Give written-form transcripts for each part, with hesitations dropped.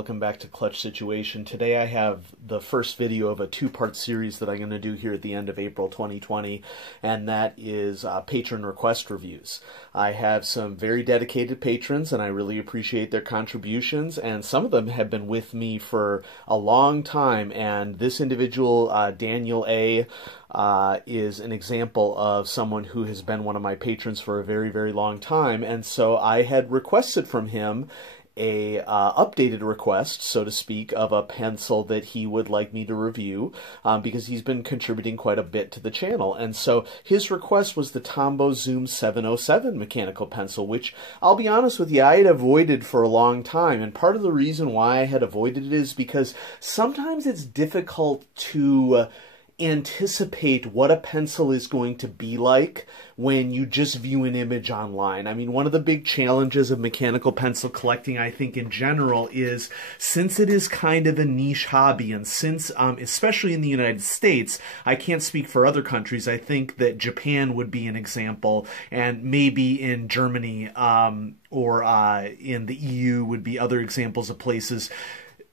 welcome back to Clutch Situation. Today I have the first video of a two-part series that I'm going to do here at the end of April 2020, and that is patron request reviews. I have some very dedicated patrons, and I really appreciate their contributions, and some of them have been with me for a long time, and this individual, Daniel A., is an example of someone who has been one of my patrons for a very, very long time, and so I had requested from him a updated request, so to speak, of a pencil that he would like me to review because he's been contributing quite a bit to the channel. And so his request was the Tombow Zoom 707 mechanical pencil, which I'll be honest with you, I had avoided for a long time. And part of the reason why I had avoided it is because sometimes it's difficult to anticipate what a pencil is going to be like when you just view an image online. I mean, one of the big challenges of mechanical pencil collecting, I think, in general is, since it is kind of a niche hobby, and since, especially in the United States, I can't speak for other countries, I think that Japan would be an example, and maybe in Germany or in the EU would be other examples of places.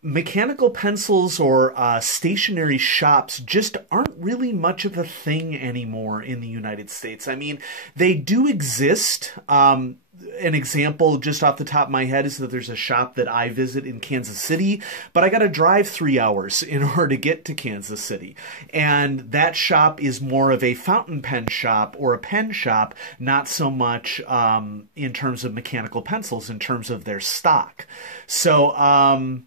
Mechanical pencils or stationary shops just aren't really much of a thing anymore in the United States. I mean, they do exist. An example just off the top of my head is that there's a shop that I visit in Kansas City, but I got to drive 3 hours in order to get to Kansas City. And that shop is more of a fountain pen shop or a pen shop, not so much in terms of mechanical pencils, in terms of their stock. So,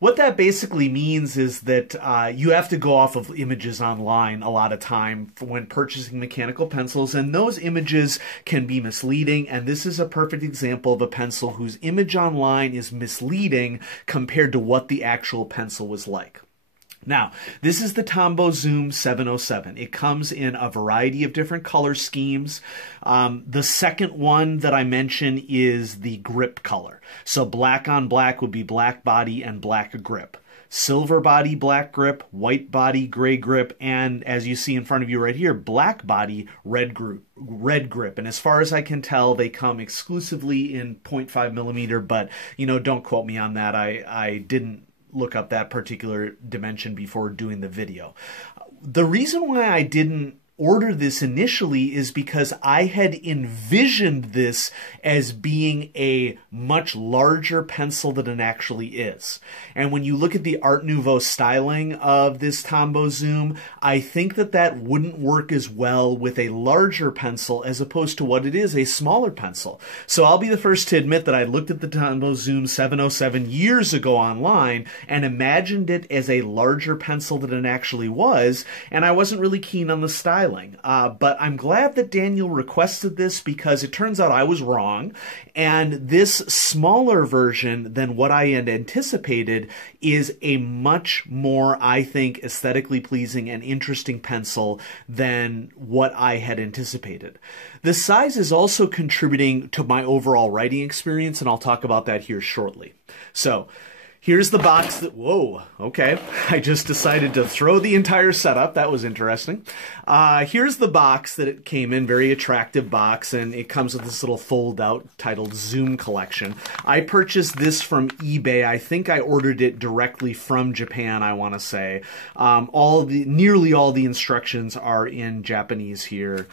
what that basically means is that you have to go off of images online a lot of time for when purchasing mechanical pencils, and those images can be misleading, and this is a perfect example of a pencil whose image online is misleading compared to what the actual pencil was like. Now, this is the Tombow Zoom 707. It comes in a variety of different color schemes. The second one that I mention is the grip color. So black on black would be black body and black grip. Silver body, black grip, white body, gray grip, and as you see in front of you right here, black body, red grip. And as far as I can tell, they come exclusively in 0.5 millimeter, but, you know, don't quote me on that. I didn't look up that particular dimension before doing the video. The reason why I didn't order this initially is because I had envisioned this as being a much larger pencil than it actually is. And when you look at the Art Nouveau styling of this Tombow Zoom, I think that that wouldn't work as well with a larger pencil as opposed to what it is, a smaller pencil. So I'll be the first to admit that I looked at the Tombow Zoom 707 years ago online and imagined it as a larger pencil than it actually was, and I wasn't really keen on the style. But I'm glad that Daniel requested this because it turns out I was wrong, and this smaller version than what I had anticipated is a much more, I think, aesthetically pleasing and interesting pencil than what I had anticipated. The size is also contributing to my overall writing experience, and I'll talk about that here shortly. So, here's the box that, whoa, okay. I just decided to throw the entire setup. That was interesting. Here's the box that it came in, very attractive box, and it comes with this little fold-out titled Zoom Collection. I purchased this from eBay. I think I ordered it directly from Japan, I want to say. Nearly all the instructions are in Japanese here.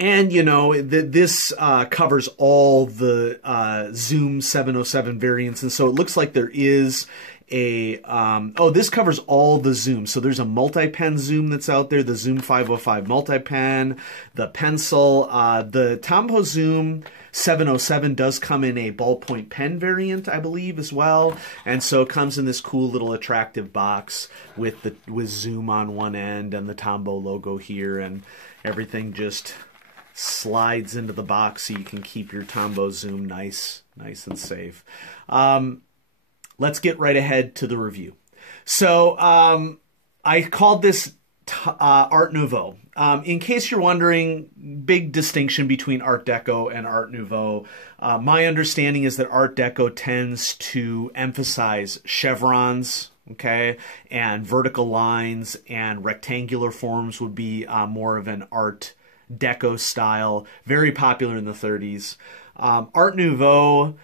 And, you know, this covers all the Zoom 707 variants, and so it looks like there is a, this covers all the Zooms. So there's a multi-pen Zoom that's out there, the Zoom 505 multi-pen, the pencil. The Tombow Zoom 707 does come in a ballpoint pen variant, I believe, as well. And so it comes in this cool little attractive box with Zoom on one end and the Tombow logo here, and everything just slides into the box so you can keep your Tombow Zoom nice and safe. Let's get right ahead to the review. So I called this Art Nouveau. In case you're wondering, big distinction between Art Deco and Art Nouveau. My understanding is that Art Deco tends to emphasize chevrons, okay, and vertical lines, and rectangular forms would be more of an Art Deco style, very popular in the 30s. Art Nouveau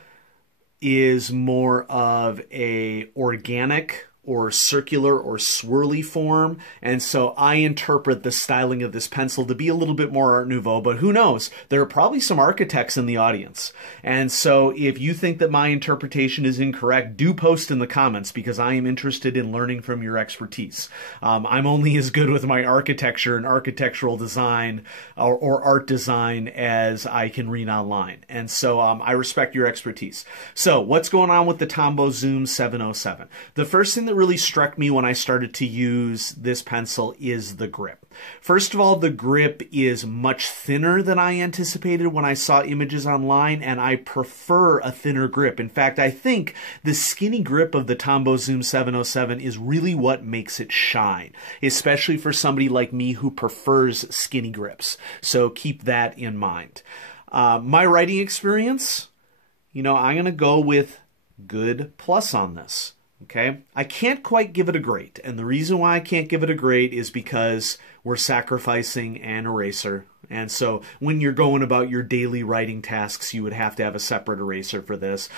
is more of a organic or circular or swirly form, and so I interpret the styling of this pencil to be a little bit more Art Nouveau, but who knows? There are probably some architects in the audience, and so if you think that my interpretation is incorrect, do post in the comments, because I am interested in learning from your expertise. I'm only as good with my architecture and architectural design or art design as I can read online, and so I respect your expertise. So what's going on with the Tombow Zoom 707? The first thing that really struck me when I started to use this pencil is the grip. First of all, the grip is much thinner than I anticipated when I saw images online, and I prefer a thinner grip. In fact, I think the skinny grip of the Tombow Zoom 707 is really what makes it shine, especially for somebody like me who prefers skinny grips. So keep that in mind. My writing experience, I'm going to go with good plus on this. Okay, I can't quite give it a grade, and the reason why I can't give it a grade is because we're sacrificing an eraser, and so when you're going about your daily writing tasks, you would have to have a separate eraser for this.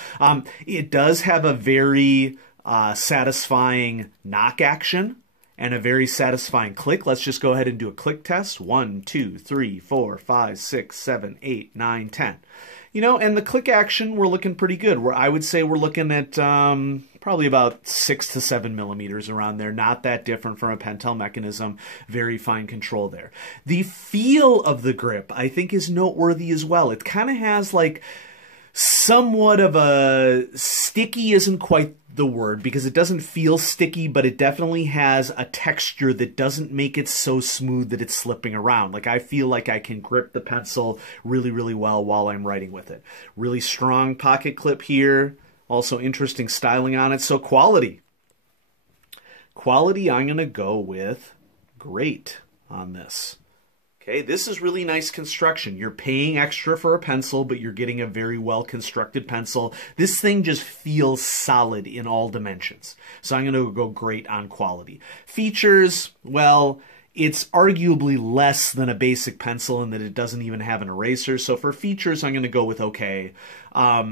It does have a very satisfying knock action and a very satisfying click. Let's just go ahead and do a click test. 1, 2, 3, 4, 5, 6, 7, 8, 9, 10. And the click action, we're looking pretty good. I would say we're looking at probably about 6 to 7 millimeters around there. Not that different from a Pentel mechanism. Very fine control there. The feel of the grip, I think, is noteworthy as well. It kind of has like somewhat of a sticky isn't quite the word, because it doesn't feel sticky, but it definitely has a texture that doesn't make it so smooth that it's slipping around. Like, I feel like I can grip the pencil really, really well while I'm writing with it. Really strong pocket clip here. Also interesting styling on it. So quality. Quality, I'm going to go with great on this. Okay, this is really nice construction. You're paying extra for a pencil, but you're getting a very well-constructed pencil. This thing just feels solid in all dimensions. So I'm going to go great on quality. Features, well, it's arguably less than a basic pencil in that it doesn't even have an eraser. So for features, I'm going to go with okay. I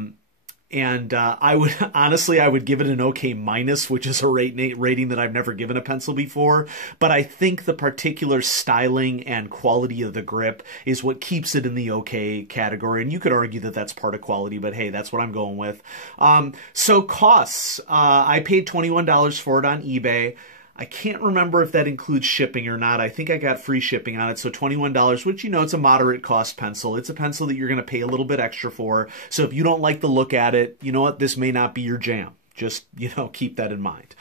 would give it an okay minus, which is a rating that I've never given a pencil before. But I think the particular styling and quality of the grip is what keeps it in the okay category. And you could argue that that's part of quality, but hey, that's what I'm going with. So costs, I paid $21 for it on eBay. I can't remember if that includes shipping or not. I think I got free shipping on it, so $21, which, it's a moderate cost pencil. It's a pencil that you're going to pay a little bit extra for. So if you don't like the look at it, you know what? This may not be your jam. Just, keep that in mind.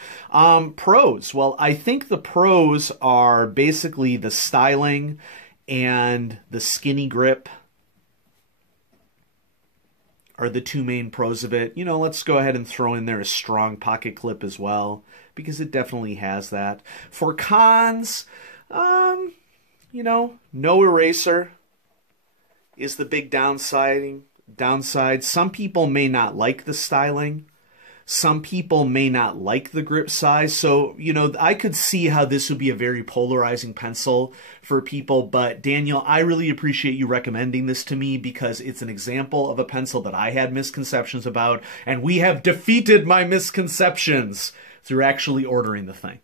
Pros. Well, I think the pros are basically the styling and the skinny grip are the two main pros of it. Let's go ahead and throw in there a strong pocket clip as well, because it definitely has that. For cons, no eraser is the big downside. Some people may not like the styling. Some people may not like the grip size. So, I could see how this would be a very polarizing pencil for people. But Daniel, I really appreciate you recommending this to me, because it's an example of a pencil that I had misconceptions about. And we have defeated my misconceptions through actually ordering the thing.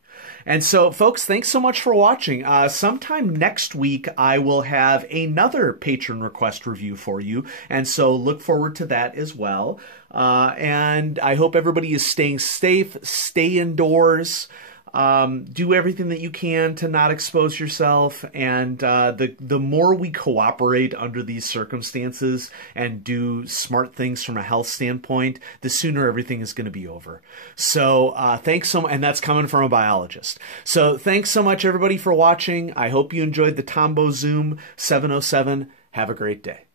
And so, folks, thanks so much for watching. Sometime next week, I will have another patron request review for you. And so look forward to that as well. And I hope everybody is staying safe, stay indoors, do everything that you can to not expose yourself. And the more we cooperate under these circumstances and do smart things from a health standpoint, the sooner everything is going to be over. So thanks so much. And that's coming from a biologist. So thanks so much, everybody, for watching. I hope you enjoyed the Tombow Zoom 707. Have a great day.